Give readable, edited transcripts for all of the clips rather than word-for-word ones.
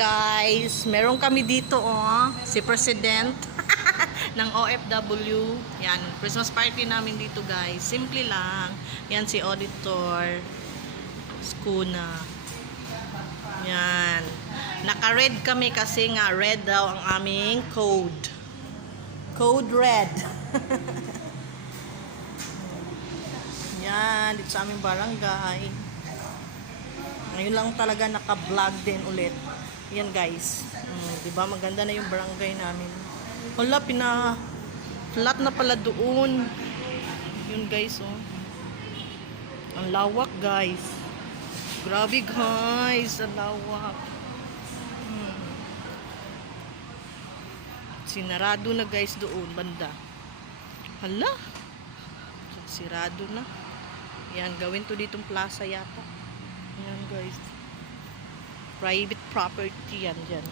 guys, meron kami dito si President ng OFW. Yan, Christmas party namin dito guys. Simple lang. Yan si Auditor Skuna. Yan. Naka-red kami kasi nga red daw ang aming code. Code red. Yan, dito sa aming barangay. Ngayon lang talaga naka-vlog din ulit. Yan guys. Diba maganda na yung barangay namin. Wala, flat na pala doon. Yun guys, Ang lawak guys. Grabe guys, ang lawak. Sinarado na guys doon, banda. Hala. Sirado na. Yan, gawin to ditong plaza yata. Yan guys. Private property yan dyan.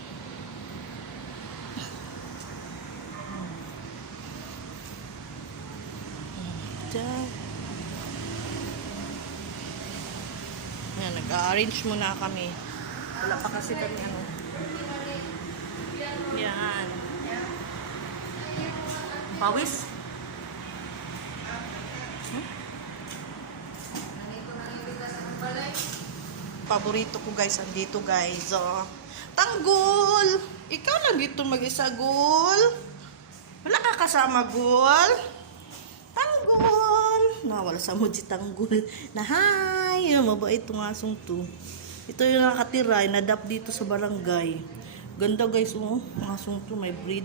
Yan, nag-arrange muna kami. Wala pa kasi kami Yan. Pawis? Paborito ko guys, andito guys. Tanggol! Ikaw lang dito mag-isa, Gul. Wala ka kasama, Gul. Tanggol! Nawala sa mood si Tanggol. Na hi! Mabait itong asong to. Ito yung nakatira, inadapt dito sa barangay. Ganda guys, ang asong to, may breed.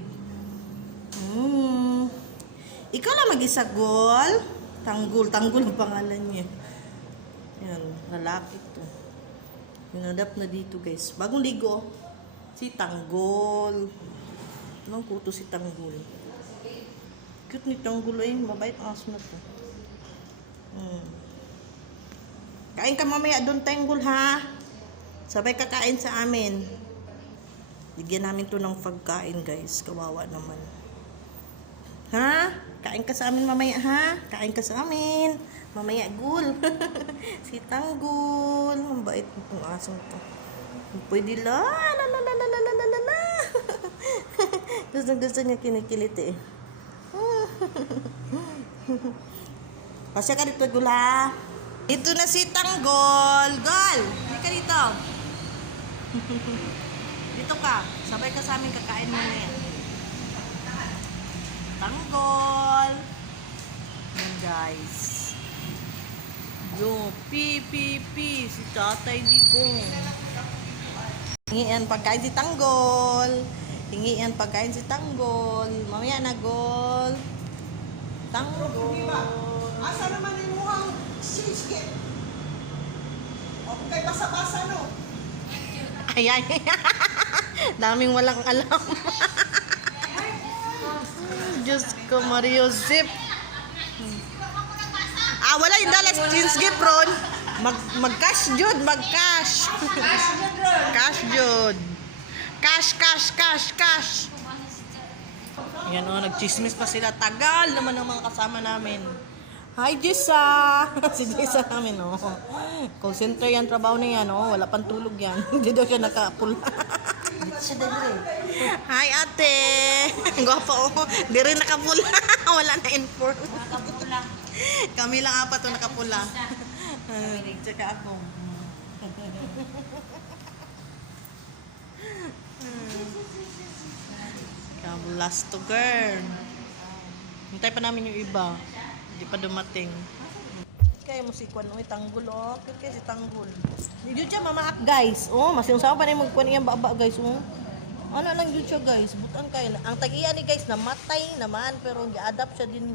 Ikaw lang mag-isa, Gul. Tanggol ang pangalan niya. Yan, lalaki to. Inadapt na dito guys. Bagong ligo. Si Tanggol. Anong kuto si Tanggol? Cute ni Tanggol ay. Mabait ang aso na to. Kain ka mamaya doon, Tanggol, ha? Sabay kakain sa amin. Bigyan namin to ng pagkain guys. Kawawa naman. Ha? Kain ka sa amin mamaya, ha? Kain ka sa amin. Mamaya, Gul. Si Tanggol. Ang bait itong asong to. Pwede la. Gusto niya kinikilit eh. Pasya ka dito, Gul, ha? Ito na si Tanggol. Gol! Hindi ka dito. Dito ka. Sabay ka sa amin, kakain mo na yan. Tanggol. Yan guys. Yo, pi, si Tatay Digong. Hingian pagkain si Tanggol. Hingian pagkain si Tanggol. Mamaya na, Gol. Tanggol. Asa naman yung mukhang cheesecake? O kay basa-basa, no? Ayan. Daming walang alam. Diyos ko, Mario Zip. Wala yung dalas jeans gift ron. Mag-cash jud, mag-cash. Cash jud. Cash. Yan nagchismis pa sila. Tagal naman ang mga kasama namin. Hi, Jessa. Si Jessa namin, Call center yan, trabaho na yan, Wala pang tulog yan. Hindi daw siya nakapula. Hi, ate. Gwapo, Di rin nakapula. Wala na inform. Nakapula. Kami lang apat nakapula. Tsaka ako. Last to girl. Hintay pa namin yung iba. Hindi pa dumating. Kaya mo si Kwan, Tanggol, Kaya si Tanggol. Yun siya, mamaak, guys. Masinusama pa na yung magkuhan niyang baba, guys, Ano lang yun siya, guys. Butan kayo. Ang tag-iya ni, guys, namatay naman, pero i-adapt siya din,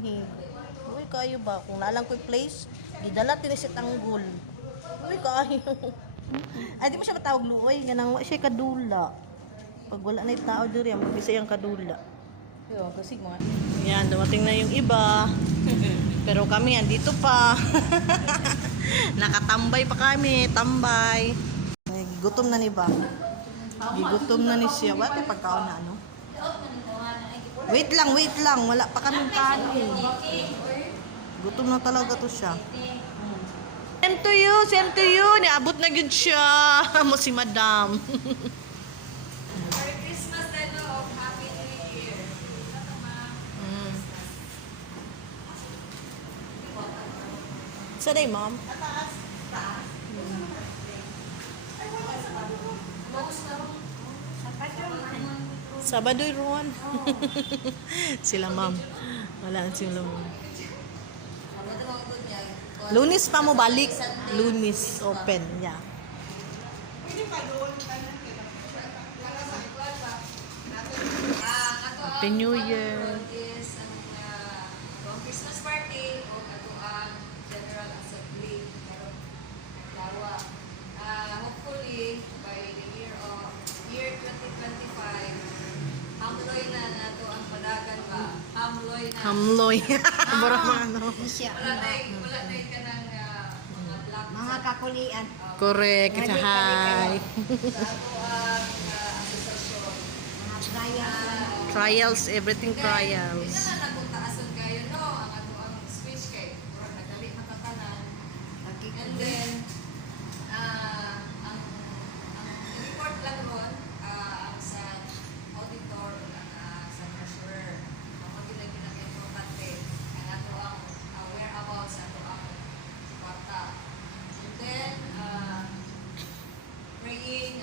Uy, kayo ba? Kung nalang ko place, gidala din si Tanggol. Uy, kayo. Ay, di mo siya matawag, Luoy. Ganang, siya kadula. Pag wala na yung tao diri, magbisa yung kadula. Kasi mga... Yan, dumating na yung iba. Pero kami, andito pa. Nakatambay pa kami. Tambay. Gutom na ni ba? Gutom na ni siya. Wala yung pagkaon na Wait lang. Wala pa kaming kanin. Gutom na talaga to siya. Same to you. Niabot na yun siya. Mo si madam. Sa day, ma'am? Taas. Taas. Ay, wala sa bago. Sabado'y ruwan. Sila, ma'am. Wala sila, ma'am. Lunis pa mo balik. Lunis, open. Yeah. Pwede pa doon. Happy New Year. Christmas party o ato ang General Assembly karong Lawa. Hopefully by the year 2025 hamloy na nato ang padagan ba. Hamloy na. Hamloy. Barang ano. Wala na ka ng mga black Mga kakulian. Correct. Hi. sa ato ang asosasyon. Mga trials. Trials, everything Hindi trials. na nagutaason kayo, no? Ang ato ang speech kay murag nagdali matatanan. And then, ang report lang ron, ang sa auditor, sa treasurer, ang mga pinag-importante, ang ato ang whereabouts, ato ang kwarta. And then, praying,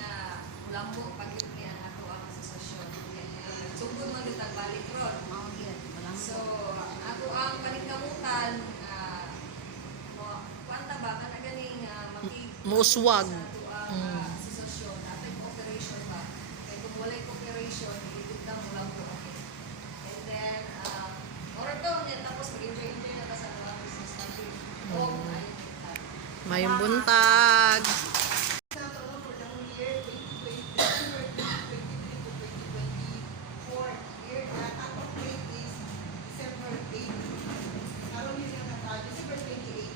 ulambo, pag-yun ni ang ato ang asosasyon. Sugod mo dito ang balik ron. Mga yun. Walang So, ako ang paningkamutan, kuwanta ba, kana ganing Muuswag. sa ato ang asosasyon, ating operation ba? Kaya kung wala'y cooperation, ilitid lang mo lang po. And then, oras daw niya, tapos mag-enjoy na sa mga business natin. O, ayun. Mayong buntag. Sa taon for the whole year 2020, 2023 to 2024 year, na cut-off date is December 8. Karoon yun yung December 28.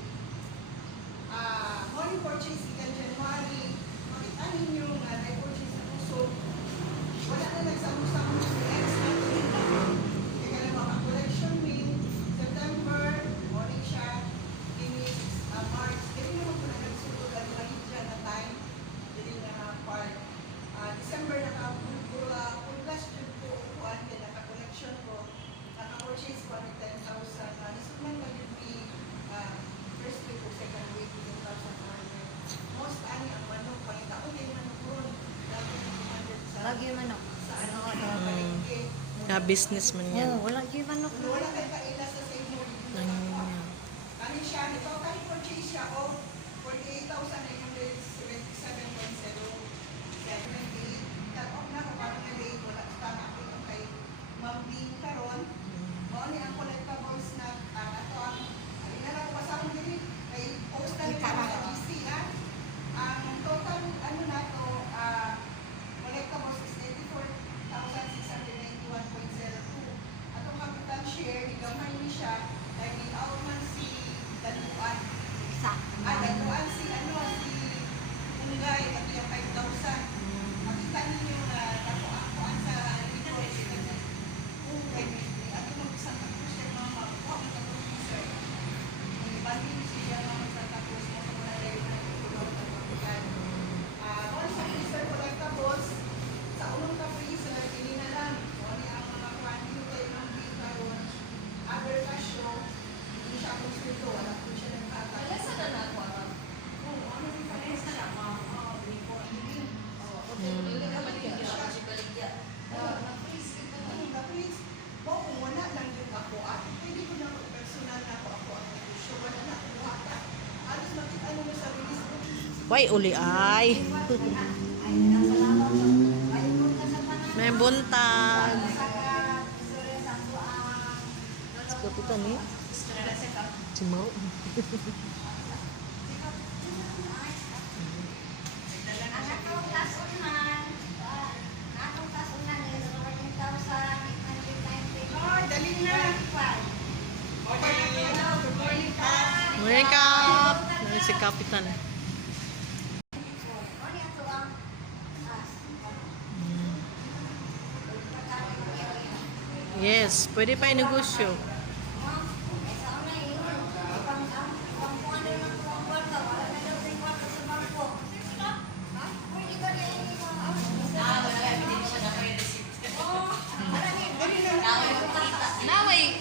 Morning purchase ikan January, makita ninyo nga na-purchase na puso. Wala na nagsamo-samo sa extra. Kaya na mga collection meal, September, morning siya, finish, March. Kaya naman po na nagsulod at mahidya na time, hindi na part. December naka-pula, pulgas yun po, kuhan, kaya naka-collection ko, naka-purchase ko ng 10,000. Nasuman na yun first week o second week, 10,000. Most ani ang manok, pangitaon kayo manok ron. Lagi na 200 sa Lagi manok. sa ano, palengke. Ka-business man yan. Oh, wala yung manok. Wala kayo kaila sa same mo. Kani siya, ito, kani purchase siya, o 48,967.07. Cut-off na ako, parang na-late, wala sa tama ako yung kay Ma'am Dean karon. Mao ni ang collectibles na, ato ang, inala ko pasahon din, kay post na rin ako sa GC, ha? Ang total, ano na to, collectibles is 84,691.02. Atong capital share, igamay ni siya, dahil in-out man si Danuan. Isa. Danuan si Unggay, at yung 5,000. Makita ninyo na nakuhaan sa report sila na Unggay, at yung mag-Santa Cruz yung mga makuha ng Santa Cruz, sir. Ibalik siya mga Santa Cruz, mga muna rin na itulog ng mabigan. All sa freezer collectibles, sa unong ka-freezer, hindi na lang. Oni ang mga kwantyo kayo ng karon. Other cash show, hindi siya konsulto, wala po siya ng tata. Wala sa na ako, Oo, ano yung pares na lang, report. Hindi ka man yung baligya. Na-freeze kita na. Na-freeze. Kung wala lang yung ako, pwede ko na personal na ako ang negosyo. Wala na ako wata. Alos makita mo sa release ko. Why uli ay? Ay, nasa labaw. Ay, punta sa panahon. May buntag. Sa Isore, sa Suang. Kapitan ni. Simaw. Ang atong tasunan, is 14,890. Oh, dali na. Okay lang yan. Good morning ka. Wake up! Nari si Kapitan. Ano yung ato ang Yes, pwede pa yung negosyo.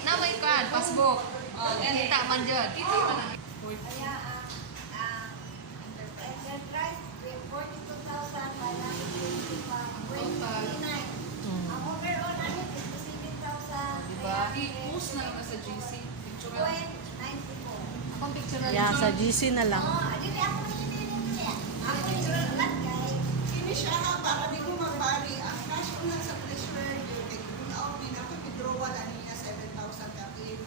Naway kan, passbook. Ganita man dyan. Kaya enterprise with 42,525. Ang overall namin is 57,000. Diba? I-post na lang sa GC. Picture ka. 0.94. Akong picture na Yeah, sa GC na lang. Dili ako nililin niya. Ako picture lang guys. Hindi siya ha, para di mo mapari. Ang cash una sa treasurer, yung kung ako pinaka-withdrawal, ano niya, 7,000 kapit.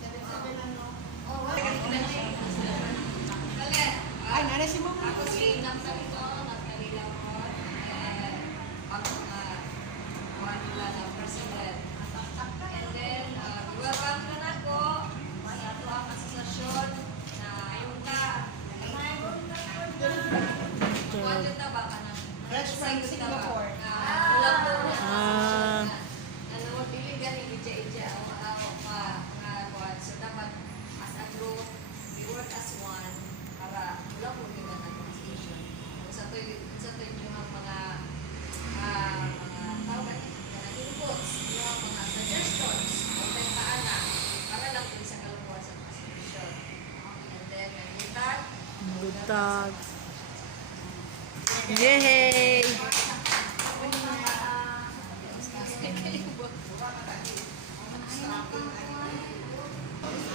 7,700 ano. Oh, wala. Dali. Ay, nara si Mama. Ako si Nagsalito, nagkanila ko. Ang mga nila na president. And then, welcome ka na ko sa ito ang asosasyon na ayun ka. Kuwan yun na ba ka na? Fresh from Singapore. Ulam po. Ah. Ano, diligan ni Ija ang kuwan. So, dapat as a group, we work as one para ulam po yung mga conversation. Sa to yung mga tawag inputs, yung mga suggestions, o tayo paana, para lang po sa kalukuhan sa constitution. And then, with that, Butag. Yay!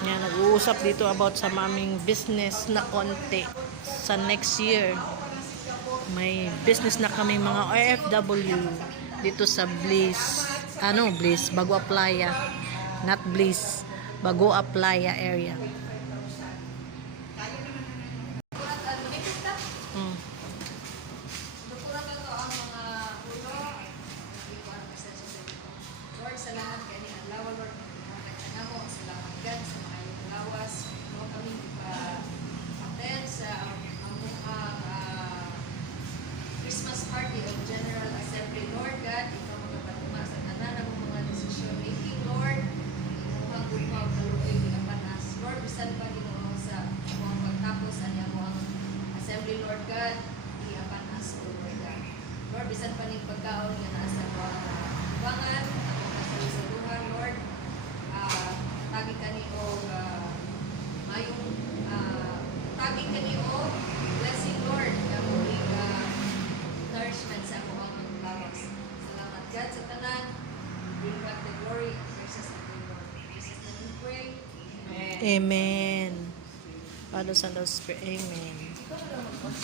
Yan, nag-uusap dito about sa maming business na konti sa next year. May business na kami mga OFW dito sa Bliss. Bliss? Bagua Playa. Not Bliss. Bagua Playa area. Hmm. Dukuran na to ang mga ulo. Hindi ko ang presensya sa dito. Lord, salamat kay ni Adlaw, Lord. Nagkana mo, salamat God sa mga iyong lawas. Huwag kami attend sa Christmas party of General Assembly. Lord God, ikaw magpatuma sa tanan ng mga decision making, Lord. Imuhang gumaw kaluoy ng panas. Lord, bisan pa ginoo sa mga pagtapos sa niya mo ang Assembly, Lord God, iapan us, O Lord God. Lord, bisan pa ning pagkaon nga nasa buwangan, ako nasa sa luha, Lord, tagi ka ni o mayong tagi ka ni o blessing, Lord, na muling nourishment sa ako ang maglawas. Salamat God sa tanan. Bring back the glory and praises of the Lord. In Jesus' name we pray. Amen. Amen. Father, Son, Holy Spirit. Amen.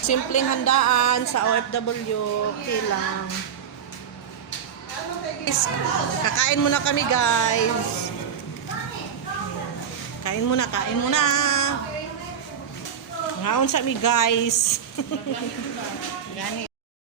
Simpleng handaan sa OFW. Okay lang. Guys, kakain muna kami, guys. Kain muna. Ngaon sa mi, guys. Gani.